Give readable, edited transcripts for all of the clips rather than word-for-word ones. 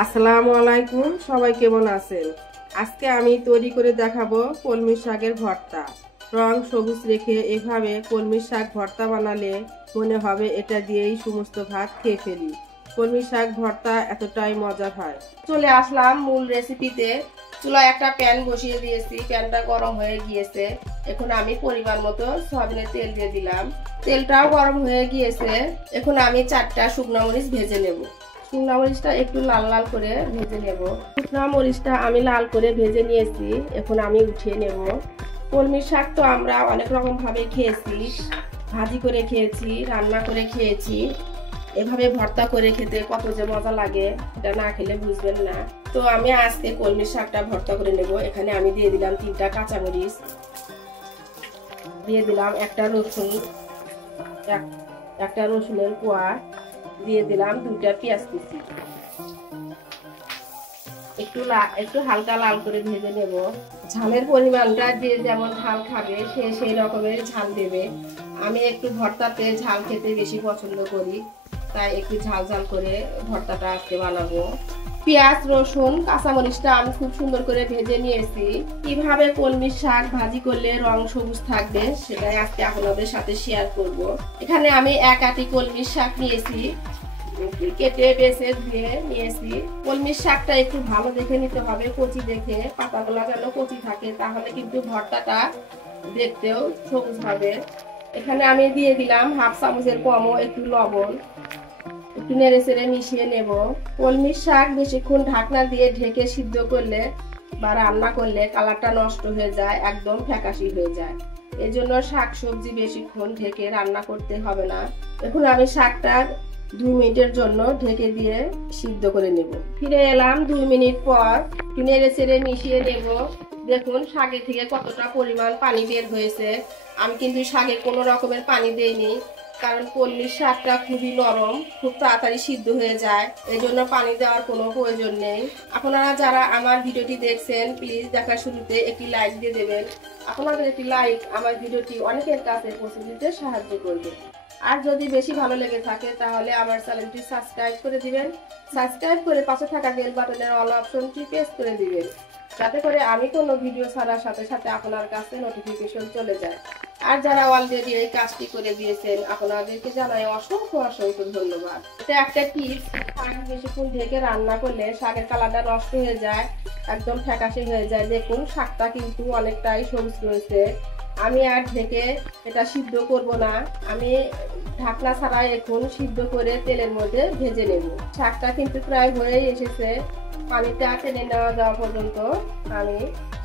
আসসালামু আলাইকুম, সবাই কেমন আছেন? আজকে আমি তৈরি করে দেখাবো কলমি শাকের ভর্তা। রং সবুজ রেখে এভাবে কলমি শাক ভর্তা বানালে মনে হবে এটা দিয়েই সমস্ত ভাত খেয়ে ফেলি। কলমি শাক ভর্তা এতটাই মজার হয়। চলে আসলাম মূল রেসিপিতে। চুলায় একটা প্যান বসিয়ে দিয়েছি, প্যানটা গরম হয়ে গিয়েছে। এখন আমি পরিমাণ মতো সয়াবিনের তেল দিয়ে দিলাম। তেলটাও গরম হয়ে গিয়েছে। এখন আমি 4টা শুকনো মরিচ ভেজে নেব। শুকনা মরিচটা একটু লাল লাল করে ভেজে নেব। শুকনা মরিচটা আমি লাল করে ভেজে নিয়েছি, এখন আমি উঠিয়ে নেব। কলমির শাক তো আমরা অনেক রকম ভাবে খেয়েছি, ভাজি করে খেয়েছি, রান্না করে খেয়েছি। এভাবে ভর্তা করে খেতে কত যে মজা লাগে, এটা না খেলে বুঝবেন না। তো আমি আজকে কলমির শাকটা ভর্তা করে নেব। এখানে আমি দিয়ে দিলাম 3টা কাঁচামরিচ, দিয়ে দিলাম একটা রসুন, একটা রসুনের কোয়া, দিয়ে দিলাম 2টা পেঁয়াজ কুচি। একটু হালকা লাল করে ভেজে নেব। ঝালের পরিমাণটা যে যেমন ঝাল খাবে সে সেই রকমের ঝাল দেবে। আমি একটু ভর্তাতে ঝাল খেতে বেশি পছন্দ করি, তাই একটু ঝাল ঝাল করে ভর্তাটা আজকে বানাবো। পেঁয়াজ, রসুন, কাঁচামরিচটা আমি খুব সুন্দর করে ভেজে নিয়েছি। কিভাবে কলমির শাক ভাজি করলে রং সবুজ থাকবে সেটাই আজকে আপনাদের সাথে শেয়ার করব। এখানে আমি 1 আটি কলমির শাক নিয়েছি, কেটে বেছে ধুয়ে নিয়েছি। কলমির শাকটা একটু ভালো দেখে নিতে হবে, কচি দেখে, পাতাগুলো যেন কচি থাকে, তাহলে কিন্তু ভর্তাটা দেখতেও সবুজ হবে। এখানে আমি দিয়ে দিলাম 1/2 চামচের কমও একটু লবণ, একটু নেড়ে চেড়ে মিশিয়ে নেব। কলমির শাক বেশিক্ষণ ঢাকনা দিয়ে ঢেকে সিদ্ধ করলে বা রান্না করলে কালারটা নষ্ট হয়ে যায়, একদম ফ্যাকাশি হয়ে যায়। এজন্য শাক সবজি বেশিক্ষণ ঢেকে রান্না করতে হবে না। এখন আমি শাকটা 2 মিনিটের জন্য ঢেকে দিয়ে সিদ্ধ করে নেব। ফিরে এলাম 2 মিনিট পর, নেড়ে চেড়ে মিশিয়ে নেব। দেখুন শাকে থেকে কতটা পরিমাণ পানি বের হয়েছে। আমি কিন্তু শাকে কোনো রকমের পানি দেইনি, কারণ কলমির শাকটা খুবই নরম, খুব তাড়াতাড়ি সিদ্ধ হয়ে যায়, এই জন্য পানি দেওয়ার কোনো প্রয়োজন নেই। আপনারা যারা আমার ভিডিওটি দেখছেন প্লিজ দেখার শুরুতে একটি লাইক দিয়ে দেবেন। আপনাদের একটি লাইক আমার ভিডিওটি অনেকের কাছে পৌঁছে দিতে সাহায্য করবে। আর যদি বেশি ভালো লেগে থাকে তাহলে আমার চ্যানেলটি সাবস্ক্রাইব করে দিবেন। সাবস্ক্রাইব করে পাশে থাকা বেল বাটনের অল অপশনটি প্রেস করে দিবেন, যাতে করে আমি কোনো ভিডিও ছাড়ার সাথে সাথে আপনার কাছে নোটিফিকেশন চলে যায়। আর যারা অলরেডি এই কাজটি করে দিয়েছেন আপনাদেরকে জানাই অসংখ্য অসংখ্য ধন্যবাদ। এটা একটা টিপস, শাক বেশিক্ষণ ঢেকে রান্না করলে শাকের কালারটা নষ্ট হয়ে যায়, একদম ফ্যাকাশে হয়ে যায়। দেখুন শাকটা কিন্তু অনেকটাই সবুজ রয়েছে। আমি আর ঢেকে এটা সিদ্ধ করব না, আমি ঢাকনা ছাড়াই এখন সিদ্ধ করে তেলের মধ্যে ভেজে নেব। শাকটা কিন্তু প্রায় হয়েই এসেছে, পানিটা টেনে নেওয়া যাওয়া পর্যন্ত আমি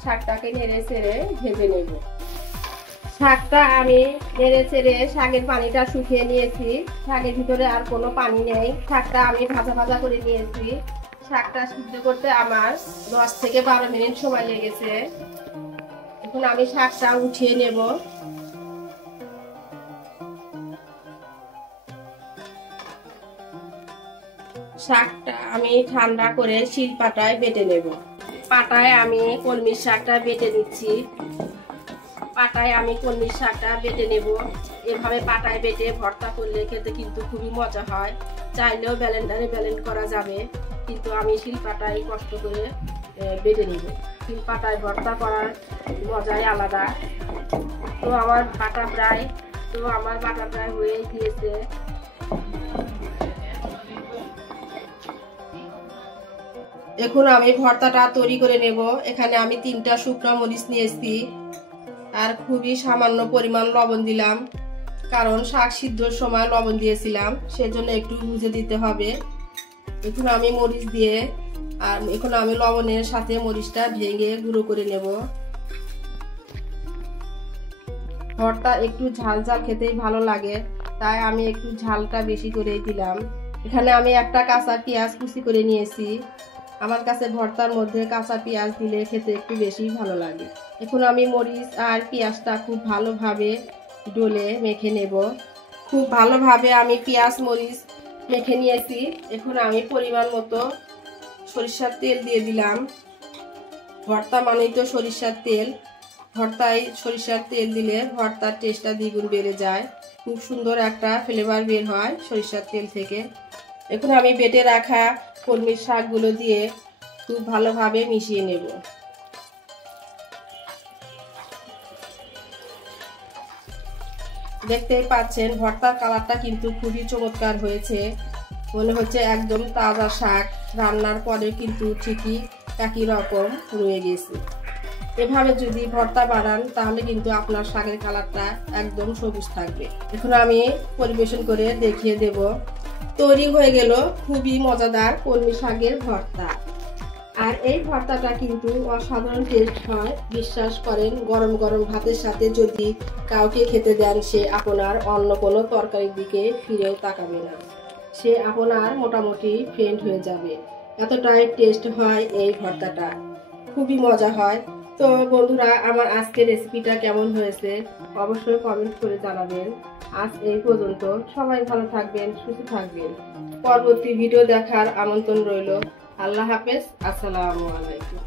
শাকটাকে নেড়ে চেড়ে ভেজে নেব। শাকটা আমি নেড়ে চেড়ে শাকের পানিটা শুকিয়ে নিয়েছি, শাকের ভিতরে আর কোনো পানি নেই। শাকটা আমি ভাজা ভাজা করে নিয়েছি। শাকটা সিদ্ধ করতে আমার 10 থেকে 12 মিনিট সময় লেগেছে। এখন আমি শাকটা উঠিয়ে নেব। শাকটা আমি ঠান্ডা করে শিল পাটায় বেটে নেব। পাটায় আমি কলমির শাকটা বেটে নিচ্ছি। পাটায় আমি কলমির শাকটা বেটে নেব। এভাবে পাটায় বেটে ভর্তা করলে খেতে কিন্তু খুবই মজা হয়। চাইলেও ব্লেন্ডারে ব্লেন্ড করা যাবে, কিন্তু আমি শিল পাটায় কষ্ট করে বেটে নেব। শিল পাটায় ভর্তা করার মজাই আলাদা। তো আমার বাটা প্রায় হয়ে গিয়েছে। এখন আমি ভর্তাটা তৈরি করে নেব। এখানে আমি 3টা শুকনো মরিচ নিয়েছি আর খুবই সামান্য পরিমাণ লবণ দিলাম, কারণ শাক সিদ্ধর সময় লবণ দিয়েছিলাম, সেজন্য একটু বুঝে দিতে হবে। এখন আমি মরিচ দিয়ে আর এখন আমি লবণের সাথে মরিচটা ভেঙে গুঁড়ো করে নেব। ভর্তা একটু ঝাল ঝাল খেতেই ভালো লাগে, তাই আমি একটু ঝালটা বেশি করেই দিলাম। এখানে আমি একটা কাঁচা পেঁয়াজ কুচি করে নিয়েছি। আমার কাছে ভর্তার মধ্যে কাঁচা পেঁয়াজ দিলে খেতে একটু বেশি ভালো লাগে। এখন আমি মরিচ আর পেঁয়াজটা খুব ভালোভাবে ডলে মেখে নেব। খুব ভালোভাবে আমি পেঁয়াজ মরিচ মেখে নিয়েছি। এখন আমি পরিমাণ মতো সরিষার তেল দিয়ে দিলাম। ভর্তা মানেই তো সরিষার তেল, ভর্তায় সরিষার তেল দিলে ভর্তার টেস্টটা দ্বিগুণ বেড়ে যায়, খুব সুন্দর একটা ফ্লেভার বের হয় সরিষার তেল থেকে। এখন আমি বেটে রাখা কলমির শাকগুলো দিয়ে খুব ভালোভাবে মিশিয়ে নেব। দেখতেই পাচ্ছেন ভর্তার কালারটা কিন্তু খুবই চমৎকার হয়েছে, মনে হচ্ছে একদম তাজা শাক। রান্নার পরে কিন্তু ঠিকই একই রকম রয়ে গেছে। এভাবে যদি ভর্তা বানান তাহলে কিন্তু আপনার শাকের কালারটা একদম সবুজ থাকবে। এখন আমি পরিবেশন করে দেখিয়ে দেব। তৈরি হয়ে গেল খুবই মজাদার কলমি শাকের ভর্তা। আর এই ভর্তাটা কিন্তু অসাধারণ টেস্ট হয়। বিশ্বাস করেন, গরম গরম ভাতের সাথে যদি কাউকে খেতে দেন, সে আপনার অন্য কোনো তরকারির দিকে ফিরেও তাকাবে না, সে আপনার মোটামুটি ফ্রেন্ড হয়ে যাবে। এতটাই টেস্ট হয় এই ভর্তাটা, খুবই মজা হয়। তো বন্ধুরা, আমার আজকের রেসিপিটা কেমন হয়েছে অবশ্যই কমেন্ট করে জানাবেন। আজ এই পর্যন্ত। সবাই ভালো থাকবেন, সুস্থ থাকবেন। পরবর্তী ভিডিও দেখার আমন্ত্রণ রইল। আল্লাহ হাফেজ। আসসালামু আলাইকুম।